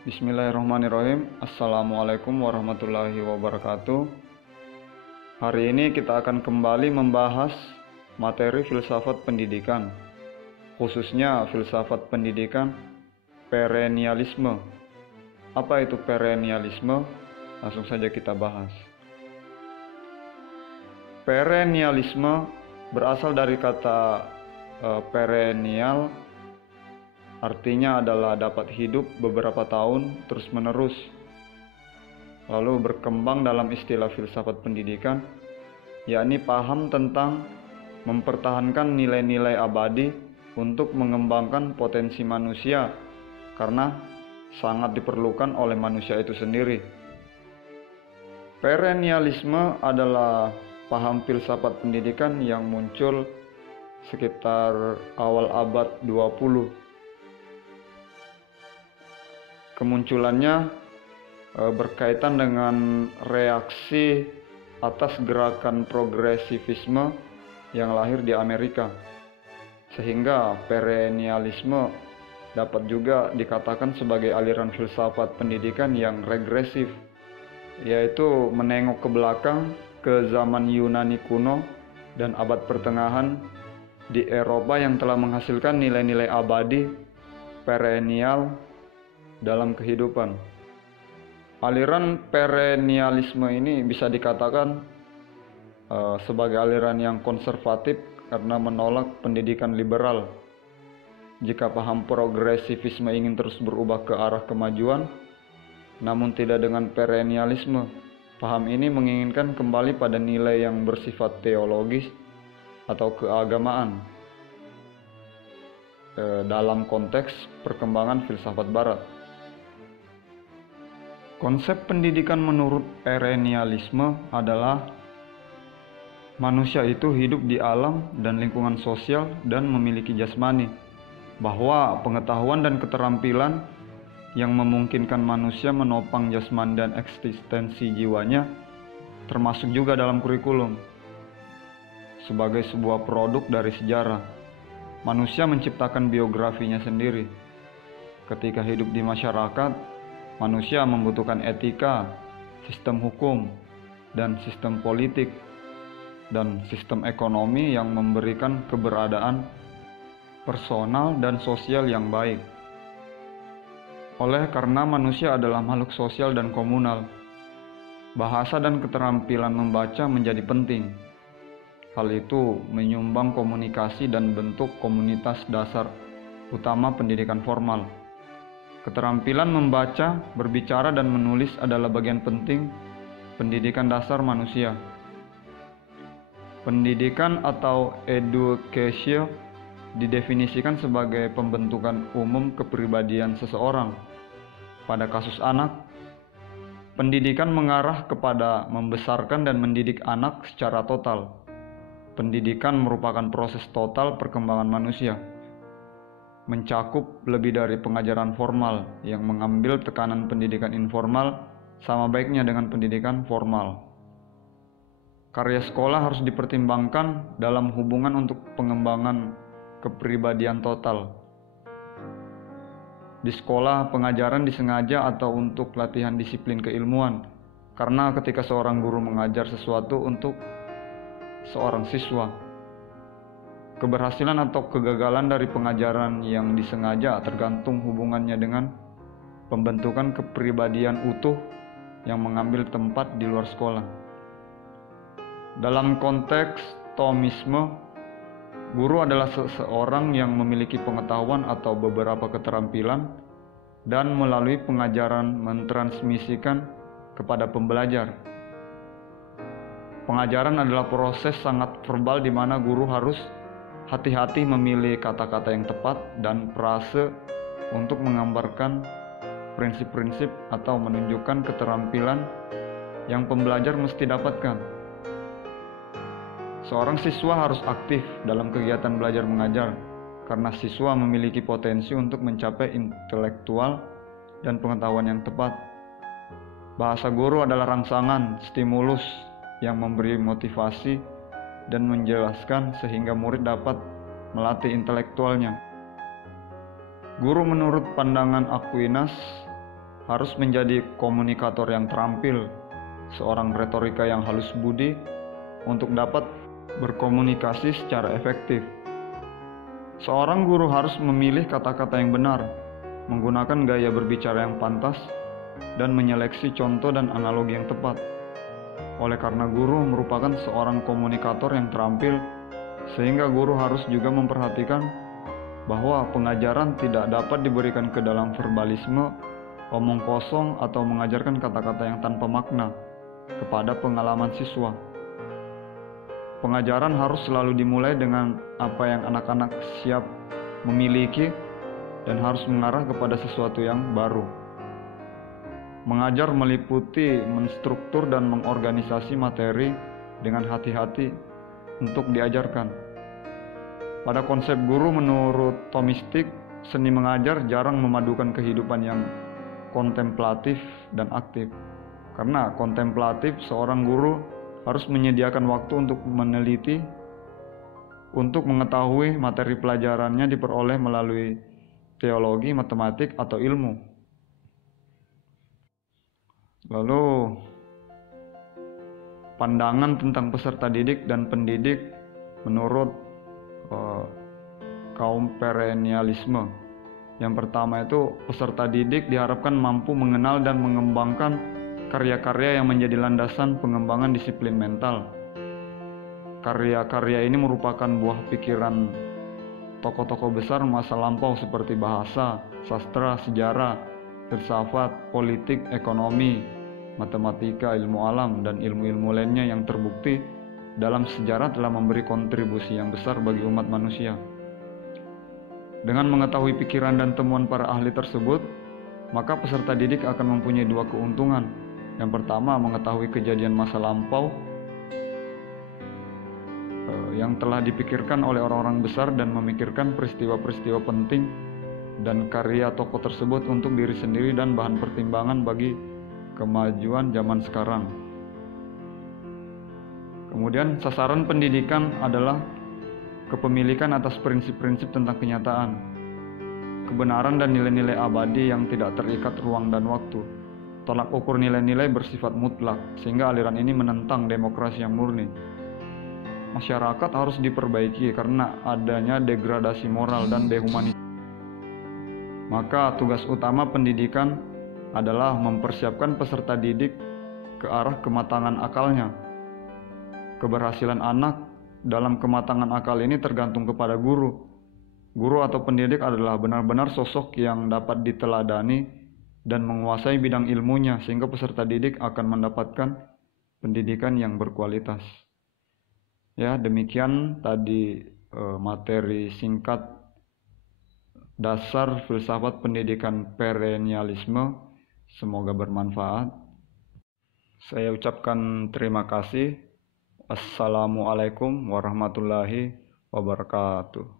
Bismillahirrahmanirrahim. Assalamualaikum warahmatullahi wabarakatuh. Hari ini kita akan kembali membahas materi filsafat pendidikan, khususnya filsafat pendidikan perennialisme. Apa itu perennialisme? Langsung saja kita bahas. Perennialisme berasal dari kata perennial, artinya adalah dapat hidup beberapa tahun terus-menerus. Lalu berkembang dalam istilah filsafat pendidikan, yakni paham tentang mempertahankan nilai-nilai abadi untuk mengembangkan potensi manusia karena sangat diperlukan oleh manusia itu sendiri. Perennialisme adalah paham filsafat pendidikan yang muncul sekitar awal abad 20. Kemunculannya berkaitan dengan reaksi atas gerakan progresivisme yang lahir di Amerika, sehingga perennialisme dapat juga dikatakan sebagai aliran filsafat pendidikan yang regresif, yaitu menengok ke belakang ke zaman Yunani kuno dan abad pertengahan di Eropa yang telah menghasilkan nilai-nilai abadi perennial dalam kehidupan. Aliran perennialisme ini bisa dikatakan sebagai aliran yang konservatif karena menolak pendidikan liberal. Jika paham progresivisme ingin terus berubah ke arah kemajuan, namun tidak dengan perennialisme, paham ini menginginkan kembali pada nilai yang bersifat teologis atau keagamaan dalam konteks perkembangan filsafat barat. Konsep pendidikan menurut perennialisme adalah manusia itu hidup di alam dan lingkungan sosial dan memiliki jasmani, bahwa pengetahuan dan keterampilan yang memungkinkan manusia menopang jasmani dan eksistensi jiwanya termasuk juga dalam kurikulum. Sebagai sebuah produk dari sejarah, manusia menciptakan biografinya sendiri. Ketika hidup di masyarakat, manusia membutuhkan etika, sistem hukum, dan sistem politik, dan sistem ekonomi yang memberikan keberadaan personal dan sosial yang baik. Oleh karena manusia adalah makhluk sosial dan komunal, bahasa dan keterampilan membaca menjadi penting. Hal itu menyumbang komunikasi dan bentuk komunitas dasar utama pendidikan formal. Keterampilan membaca, berbicara, dan menulis adalah bagian penting pendidikan dasar manusia. Pendidikan atau education didefinisikan sebagai pembentukan umum kepribadian seseorang. Pada kasus anak, pendidikan mengarah kepada membesarkan dan mendidik anak secara total. Pendidikan merupakan proses total perkembangan manusia, mencakup lebih dari pengajaran formal yang mengambil tekanan pendidikan informal sama baiknya dengan pendidikan formal. Karya sekolah harus dipertimbangkan dalam hubungan untuk pengembangan kepribadian total. Di sekolah, pengajaran disengaja atau untuk latihan disiplin keilmuan, karena ketika seorang guru mengajar sesuatu untuk seorang siswa, keberhasilan atau kegagalan dari pengajaran yang disengaja tergantung hubungannya dengan pembentukan kepribadian utuh yang mengambil tempat di luar sekolah. Dalam konteks Thomisme, guru adalah seseorang yang memiliki pengetahuan atau beberapa keterampilan dan melalui pengajaran mentransmisikan kepada pembelajar. Pengajaran adalah proses sangat verbal di mana guru harus hati-hati memilih kata-kata yang tepat dan frase untuk menggambarkan prinsip-prinsip atau menunjukkan keterampilan yang pembelajar mesti dapatkan. Seorang siswa harus aktif dalam kegiatan belajar mengajar karena siswa memiliki potensi untuk mencapai intelektual dan pengetahuan yang tepat. Bahasa guru adalah rangsangan, stimulus yang memberi motivasi dan menjelaskan sehingga murid dapat melatih intelektualnya. Guru menurut pandangan Aquinas harus menjadi komunikator yang terampil, seorang retorika yang halus budi untuk dapat berkomunikasi secara efektif. Seorang guru harus memilih kata-kata yang benar, menggunakan gaya berbicara yang pantas, dan menyeleksi contoh dan analogi yang tepat. Oleh karena guru merupakan seorang komunikator yang terampil, sehingga guru harus juga memperhatikan bahwa pengajaran tidak dapat diberikan ke dalam verbalisme, omong kosong, atau mengajarkan kata-kata yang tanpa makna kepada pengalaman siswa. Pengajaran harus selalu dimulai dengan apa yang anak-anak siap memiliki dan harus mengarah kepada sesuatu yang baru. Mengajar meliputi menstruktur dan mengorganisasi materi dengan hati-hati untuk diajarkan. Pada konsep guru menurut Thomistik, seni mengajar jarang memadukan kehidupan yang kontemplatif dan aktif. Karena kontemplatif, seorang guru harus menyediakan waktu untuk meneliti, untuk mengetahui materi pelajarannya diperoleh melalui teologi, matematik, atau ilmu. Lalu, pandangan tentang peserta didik dan pendidik menurut kaum perennialisme. Yang pertama itu, peserta didik diharapkan mampu mengenal dan mengembangkan karya-karya yang menjadi landasan pengembangan disiplin mental. Karya-karya ini merupakan buah pikiran tokoh-tokoh besar masa lampau seperti bahasa, sastra, sejarah, filsafat, politik, ekonomi, matematika, ilmu alam, dan ilmu-ilmu lainnya yang terbukti dalam sejarah telah memberi kontribusi yang besar bagi umat manusia. Dengan mengetahui pikiran dan temuan para ahli tersebut, maka peserta didik akan mempunyai dua keuntungan. Yang pertama, mengetahui kejadian masa lampau yang telah dipikirkan oleh orang-orang besar dan memikirkan peristiwa-peristiwa penting dan karya tokoh tersebut untuk diri sendiri dan bahan pertimbangan bagi kemajuan zaman sekarang. Kemudian, sasaran pendidikan adalah kepemilikan atas prinsip-prinsip tentang kenyataan, kebenaran dan nilai-nilai abadi yang tidak terikat ruang dan waktu. Tolak ukur nilai-nilai bersifat mutlak, sehingga aliran ini menentang demokrasi yang murni. Masyarakat harus diperbaiki karena adanya degradasi moral dan dehumanisasi. Maka tugas utama pendidikan adalah mempersiapkan peserta didik ke arah kematangan akalnya. Keberhasilan anak dalam kematangan akal ini tergantung kepada guru. Guru atau pendidik adalah benar-benar sosok yang dapat diteladani dan menguasai bidang ilmunya, sehingga peserta didik akan mendapatkan pendidikan yang berkualitas. Ya, demikian tadi materi singkat dasar filsafat pendidikan perennialisme. Semoga bermanfaat. Saya ucapkan terima kasih. Assalamualaikum warahmatullahi wabarakatuh.